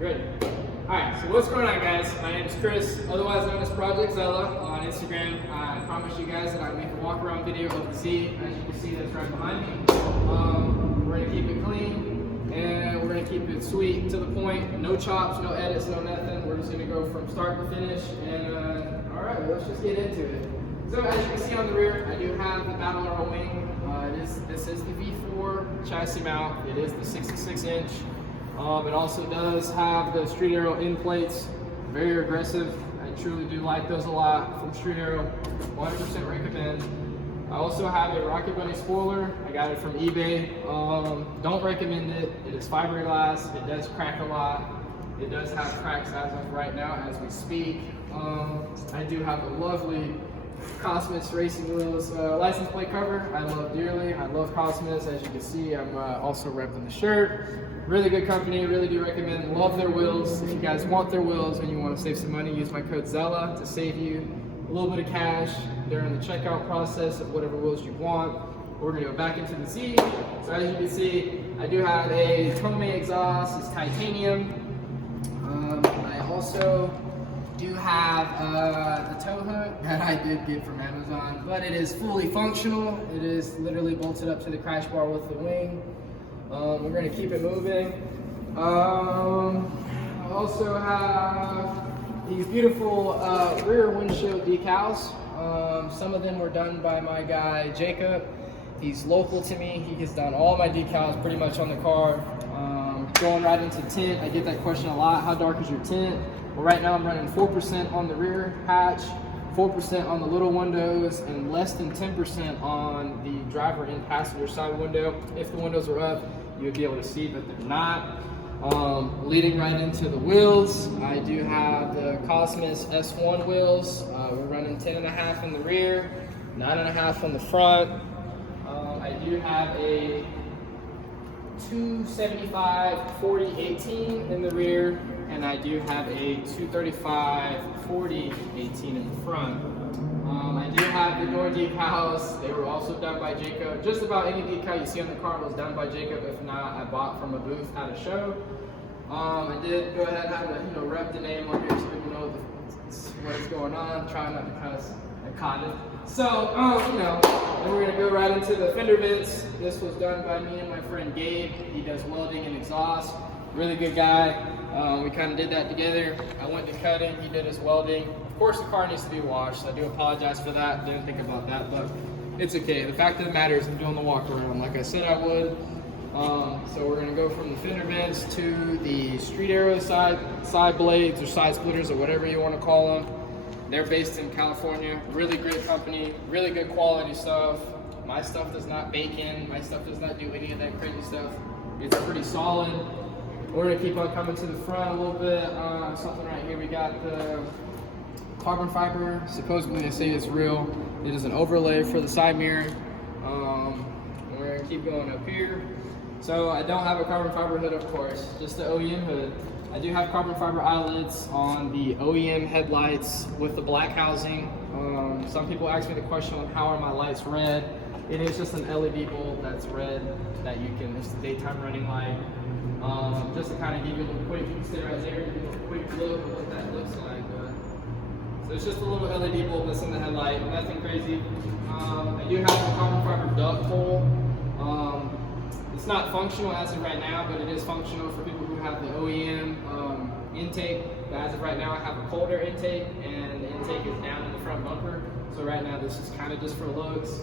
Ready? Alright, so what's going on, guys? My name is Chris, otherwise known as Project Zella on Instagram. I promise you guys that I make a walk around video of the Z, as you can see that's right behind me. We're going to keep it clean and we're going to keep it sweet to the point. No chops, no edits, no nothing. We're just going to go from start to finish. And alright, let's just get into it. So as you can see on the rear, I do have the Battle Arrow wing. This is the V4 chassis mount. It is the 66 inch. It also does have the Street Arrow end plates, very aggressive. I truly do like those a lot from Street Arrow, 100% recommend. I also have a Rocket Bunny spoiler. I got it from eBay. Don't recommend it. It is fiberglass. It does crack a lot. It does have cracks as of right now as we speak. I do have a lovely Cosmis racing wheels license plate cover. I love dearly. I love Cosmis. As you can see, I'm also repping the shirt. Really good company, really do recommend. Love their wheels. If you guys want their wheels and you want to save some money, use my code Zella to save you a little bit of cash during the checkout process of whatever wheels you want. We're going to go back into the Z. So as you can see, I do have a Tomei exhaust. It's titanium. I also do have the tow hook that I did get from Amazon, but it is fully functional. It is literally bolted up to the crash bar with the wing. We're going to keep it moving. I also have these beautiful rear windshield decals. Some of them were done by my guy Jacob. He's local to me. He has done all my decals pretty much on the car. Going right into tint, I get that question a lot. How dark is your tint? Well, right now I'm running 4% on the rear hatch, 4% on the little windows, and less than 10% on the driver and passenger side window. If the windows are up, you would be able to see, but they're not. Leading right into the wheels, I do have the Cosmis S1 wheels. We're running 10.5 in the rear, 9.5 on the front. I do have a 275/40/18 in the rear, and I do have a 235/40/18 in the front. I do have the door decals. They were also done by Jacob. Just about any decal you see on the car was done by Jacob. If not, I bought from a booth at a show. I did go ahead and have to rep the name on here so people know what is going on. Try not to cuss. I caught it. So, then we're gonna go right into the fender vents. This was done by me and my friend Gabe. He does welding and exhaust. Really good guy. We kind of did that together. I went to cut him. He did his welding. Of course, the car needs to be washed. I do apologize for that. Didn't think about that, but it's okay. The fact of the matter is I'm doing the walk around like I said I would. So we're gonna go from the fender vents to the Street Arrow side blades or side splitters or whatever you want to call them. They're based in California. Really great company, really good quality stuff. My stuff does not bake in. My stuff does not do any of that crazy stuff. It's pretty solid. We're gonna keep on coming to the front a little bit. Something right here, we got the carbon fiber. Supposedly they say it's real. It is an overlay for the side mirror. We're gonna keep going up here. So I don't have a carbon fiber hood, of course, just the OEM hood. I do have carbon fiber eyelets on the OEM headlights with the black housing. Some people ask me the question on how are my lights red. It is just an LED bulb that's red that you can, it's the daytime running light. Just to kind of give you a little quick, you can stay right there and give you a quick look at what that looks like. So it's just a little LED bulb that's in the headlight, nothing crazy. I do have a carbon fiber duct hole. It's not functional as of right now, but it is functional for people who have the OEM intake. But as of right now, I have a colder intake, and the intake is down in the front bumper. So right now, this is kind of just for looks.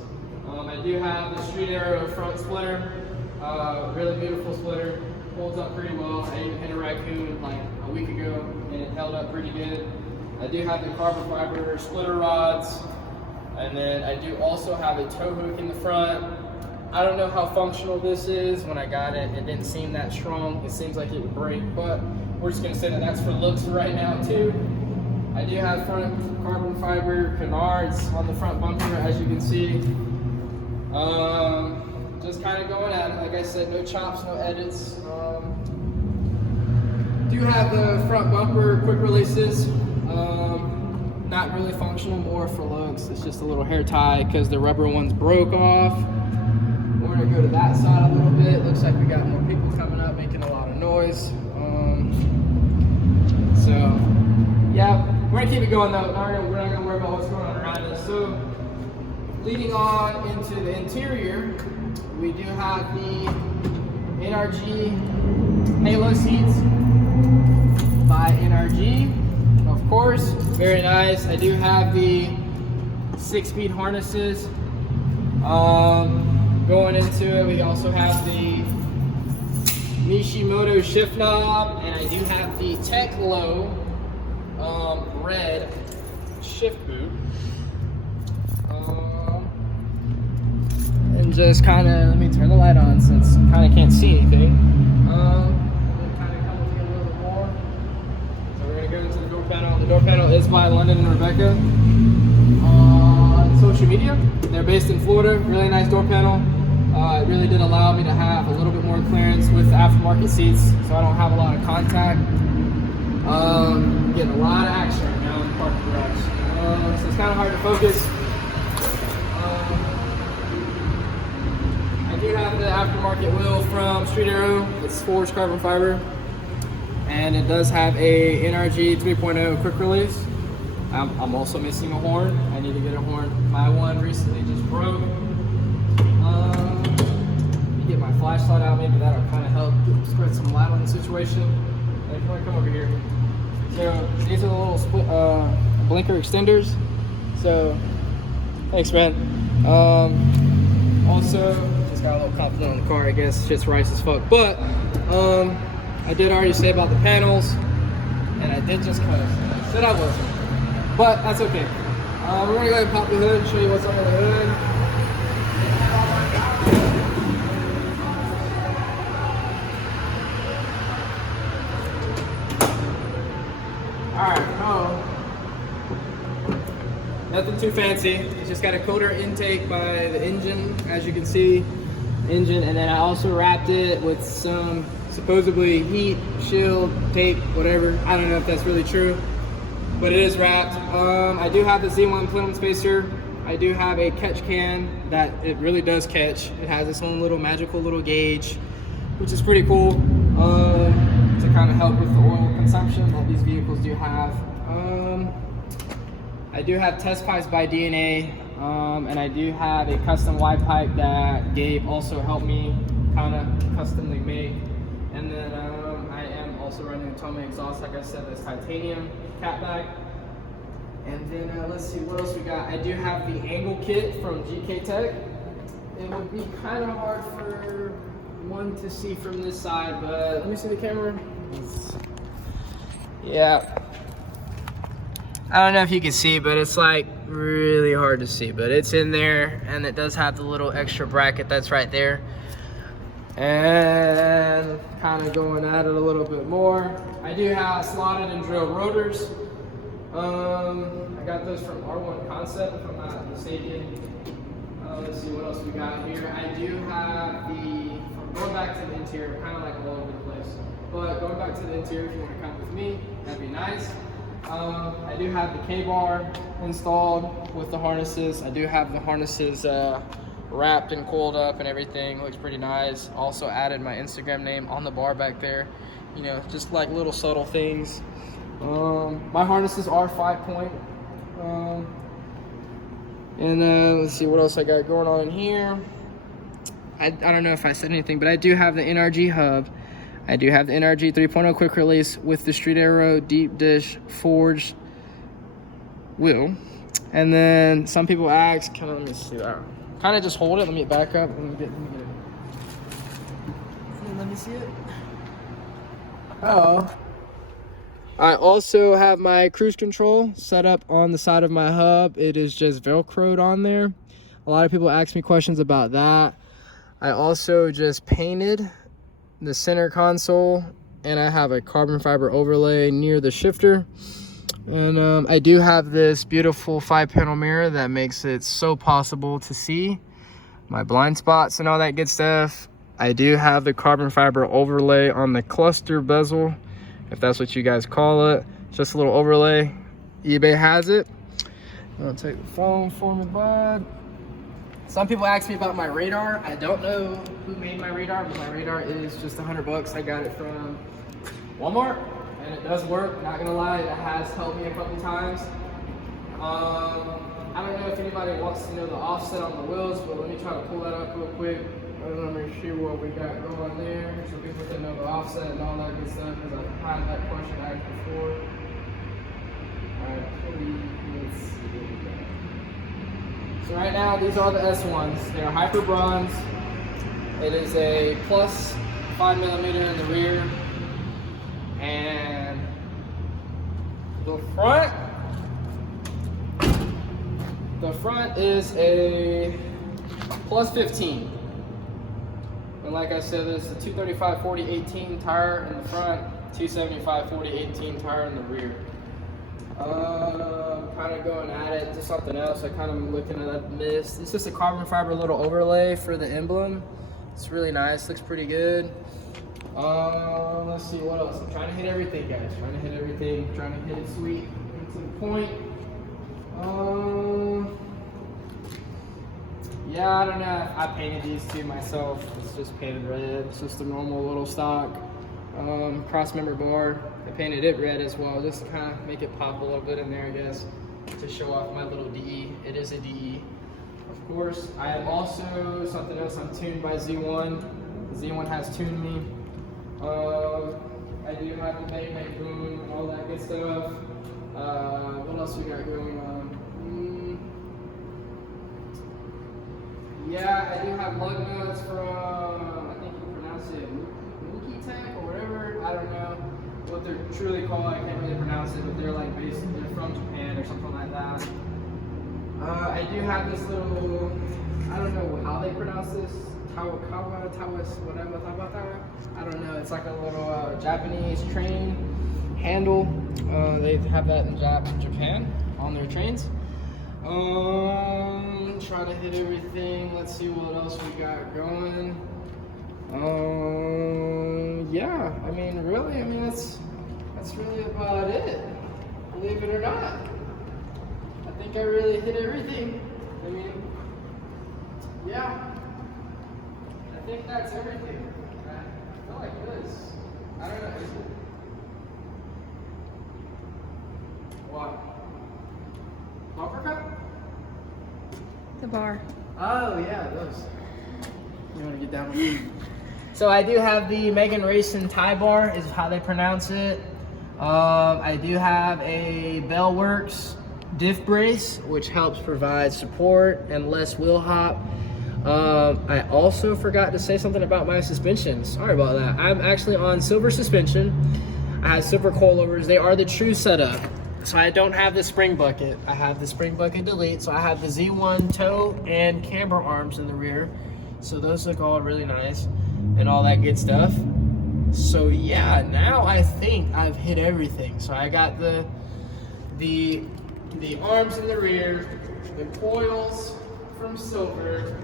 I do have the Street Arrow front splitter. Really beautiful splitter. Holds up pretty well. I even hit a raccoon like a week ago, and it held up pretty good. I do have the carbon fiber splitter rods, and then I do also have a tow hook in the front. I don't know how functional this is. When I got it, it didn't seem that strong. It seems like it would break, but we're just gonna say that that's for looks right now too. I do have front carbon fiber canards on the front bumper, as you can see. Just kind of going at it. Like I said, no chops, no edits. Do have the front bumper quick releases. Not really functional, more for looks. It's just a little hair tie because the rubber ones broke off. We're gonna go to that side a little bit. Looks like we got more people coming up making a lot of noise. We're gonna keep it going though. We're not gonna worry about what's going on around us. So, leading on into the interior, we do have the NRG Halo seats by NRG, of course, very nice. I do have the 6-speed harnesses. Going into it, we also have the Nishimoto shift knob, and I do have the Decals red shift boot. And just kind of, let me turn the light on since I kind of can't see anything. Kind of come with me a little bit more. So we're gonna go into the door panel. The door panel is by London and Rebecca on social media. They're based in Florida. Really nice door panel. It really did allow me to have a little bit more clearance with the aftermarket seats, so I don't have a lot of contact. Getting a lot of action right now in the parking garage. So it's kind of hard to focus. I do have the aftermarket wheel from Street Aero. It's forged carbon fiber, and it does have a NRG 3.0 quick release. I'm also missing a horn. I need to get a horn. My one recently just broke. Let me get my flashlight out. Maybe that'll kind of help spread some light on the situation. Hey, come on, come over here. So these are the little split, blinker extenders. So thanks, man. Also, just got a little confident on the car. I guess shit's rice as fuck. But I did already say about the panels, and I did just kind of said I wasn't. But that's okay. We're gonna go ahead and pop the hood and show you what's under the hood. Alright, nothing too fancy. It's just got a coater intake by the engine, as you can see, engine, and then I also wrapped it with some supposedly heat shield tape, whatever. I don't know if that's really true, but it is wrapped. I do have the Z1 plenum spacer. I do have a catch can that it really does catch. It has its own little magical little gauge, which is pretty cool, to kind of help with the oil consumption that these vehicles do have. I do have test pipes by DNA, and I do have a custom Y pipe that Gabe also helped me kind of customly make. And then I am also running a Toma exhaust, like I said, this titanium catback. And then let's see what else we got. I do have the angle kit from GK Tech. It would be kind of hard for one to see from this side, but let me see the camera. Yeah. I don't know if you can see, but it's like really hard to see, but it's in there, and it does have the little extra bracket that's right there. And kind of going at it a little bit more, I do have slotted and drilled rotors. I got those from R1 Concept, if I'm not mistaken. Let's see what else we got here. I do have going back to the interior, kind of like all over the place, but going back to the interior, if you want to come with me, that'd be nice. I do have the K-bar installed with the harnesses. I do have the harnesses wrapped and coiled up and everything. Looks pretty nice. Also added my Instagram name on the bar back there. You know, just like little subtle things. My harnesses are 5-point. Let's see what else I got going on in here. I don't know if I said anything, but I do have the NRG hub. I do have the NRG 3.0 quick release with the Street Aero deep dish forged wheel. And then some people ask, let me see that. Kind of just hold it. Let me back up. Let me get it. Let me see it. Oh. I also have my cruise control set up on the side of my hub. It is just Velcroed on there. A lot of people ask me questions about that. I also just painted the center console, and I have a carbon fiber overlay near the shifter. And I do have this beautiful 5-panel mirror that makes it so possible to see my blind spots and all that good stuff. I do have the carbon fiber overlay on the cluster bezel, if that's what you guys call it. Just a little overlay. eBay has it. I'll take the phone for me, bud. Some people ask me about my radar. I don't know who made my radar, but my radar is just $100. I got it from Walmart, and it does work. Not gonna lie, it has helped me a couple times. I don't know if anybody wants to know the offset on the wheels, but let me try to pull that up real quick. I don't know, make sure what we got going there, so people can know the offset and all that good stuff, because I've had that question asked before. Alright, let's see what we got. So right now, these are the S1s. They're hyper bronze. It is a plus 5mm in the rear, and the front is a plus 15. And like I said, there's a 235/40/18 tire in the front, 275/40/18 tire in the rear. Kind of going at it to something else. I kind of looking at that mist. It's just a carbon fiber little overlay for the emblem. It's really nice, looks pretty good. Let's see what else. I'm trying to hit everything, guys. Trying to hit everything. Trying to hit it sweet and to the point. Yeah, I don't know. I painted these two myself. It's just painted red. It's just a normal little stock cross member bar. I painted it red as well, just to kind of make it pop a little bit in there, I guess, to show off my little DE. It is a DE, of course. I have also something else. I'm tuned by Z1. Z1 has tuned me. I do have the bang boom and all that good stuff. What else we got going on? Yeah, I do have lug nuts from, I think you pronounce it Mookie Tech or whatever. I don't know what they're truly called. I can't really pronounce it, but they're like basically they're from Japan or something like that. I do have this little, I don't know how they pronounce this. Tawakawa, whatever. I don't know. It's like a little Japanese train handle. They have that in Japan on their trains. Try to hit everything. Let's see what else we got going. Yeah, I mean, really, that's really about it. Believe it or not. I think I really hit everything. I mean, yeah. I think that's everything. I feel like this. I don't know. Is it? What? Bumper cut? The bar. Oh yeah, those. You want to get down with me? So I do have the Megan Racing tie bar, is how they pronounce it. I do have a Bellworks diff brace, which helps provide support and less wheel hop. I also forgot to say something about my suspension. Sorry about that. I'm actually on silver suspension. I have silver coilovers. They are the true setup. So I don't have the spring bucket. I have the spring bucket delete. So I have the Z1 toe and camber arms in the rear. So those look all really nice and all that good stuff. So yeah, now I think I've hit everything. So I got the arms in the rear, the coils from Silver,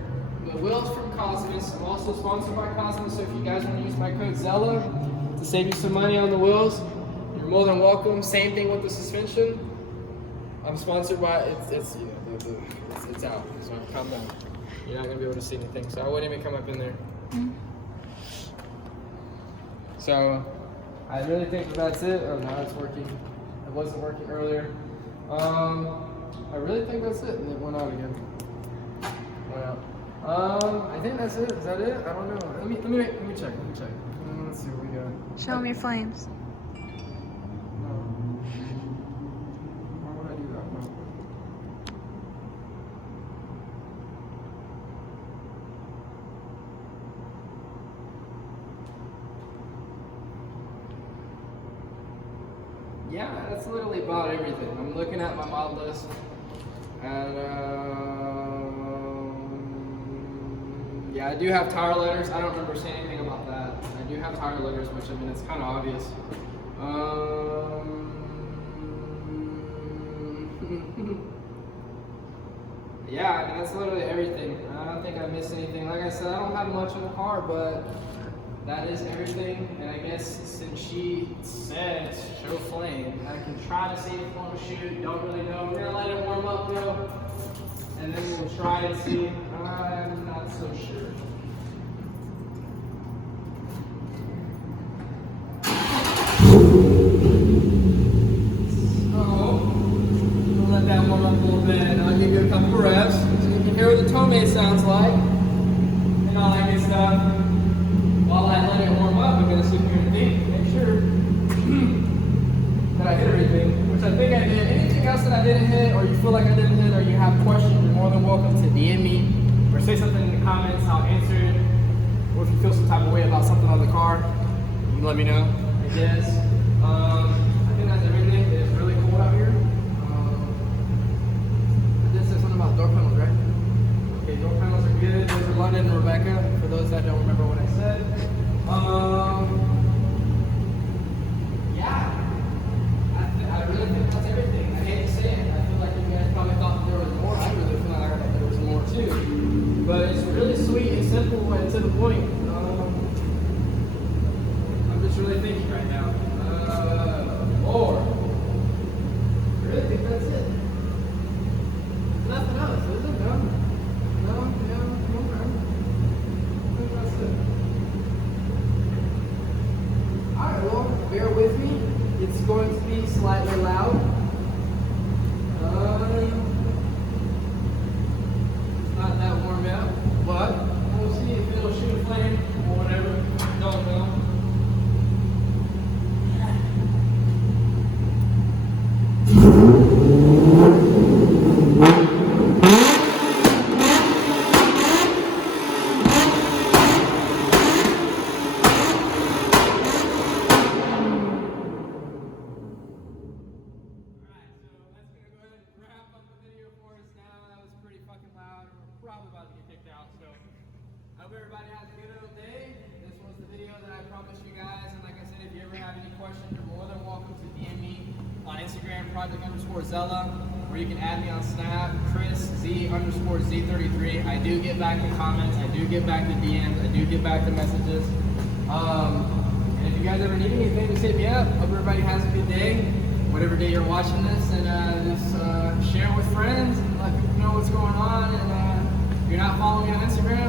the wheels from Cosmis. I'm also sponsored by Cosmis, so if you guys want to use my code ZELLA to save you some money on the wheels, you're more than welcome. Same thing with the suspension. I'm sponsored by it's out. So calm down. You're not gonna be able to see anything, so I wouldn't even come up in there. So I really think that's it. Oh, now it's working. It wasn't working earlier. I really think that's it, and it went out again. Went out. I think that's it. Is that it? I don't know. Let me check. Let's see what we got. Show them your flames. Why would I do that? No. Yeah, that's literally about everything. I'm looking at my mod list, and yeah, I do have tire letters. I don't remember saying anything about that. I do have tire letters, which I mean, it's kind of obvious. Yeah, I mean, that's literally everything. I don't think I missed anything. Like I said, I don't have much in the car, but that is everything. And I guess since she said show flame, I can try to see if we'll shoot. Don't really know. We're gonna let it warm up though, and then we'll try and see. I'm not so sure. I didn't hit, or you feel like I didn't hit, or you have questions, you're more than welcome to DM me or say something in the comments. I'll answer it. Or if you feel some type of way about something on the car, you can let me know. I guess. I think that's everything. It's really cold out here. I did say something about door panels, right? Okay, door panels are good. Those are London and Rebecca, for those that don't remember what I said. Yeah. I really think that's everything. I hate to say it. I feel like you guys probably thought there was more. I really feel like there was more too. But it's really sweet and simple and to the point. I'm just really thinking right now. Lord. I really think that's it. Nothing else, is it? No? No? Yeah? Okay. I think that's it. Alright, well, bear with me. It's going to be slightly loud. It's not that warm out, but we'll see if it'll shoot a flame or whatever. Don't know. Probably about to get kicked out, so I hope everybody has a good little day. This was the video that I promised you guys, and like I said, if you ever have any questions, you're more than welcome to DM me on Instagram, project_zella, or you can add me on Snap, Chris_Z_Z33. I do get back to comments, I do get back to DMs, I do get back to messages. And if you guys ever need anything, just hit me up. Hope everybody has a good day, whatever day you're watching this, and just share with friends and let people know what's going on. And if you're not following me on Instagram,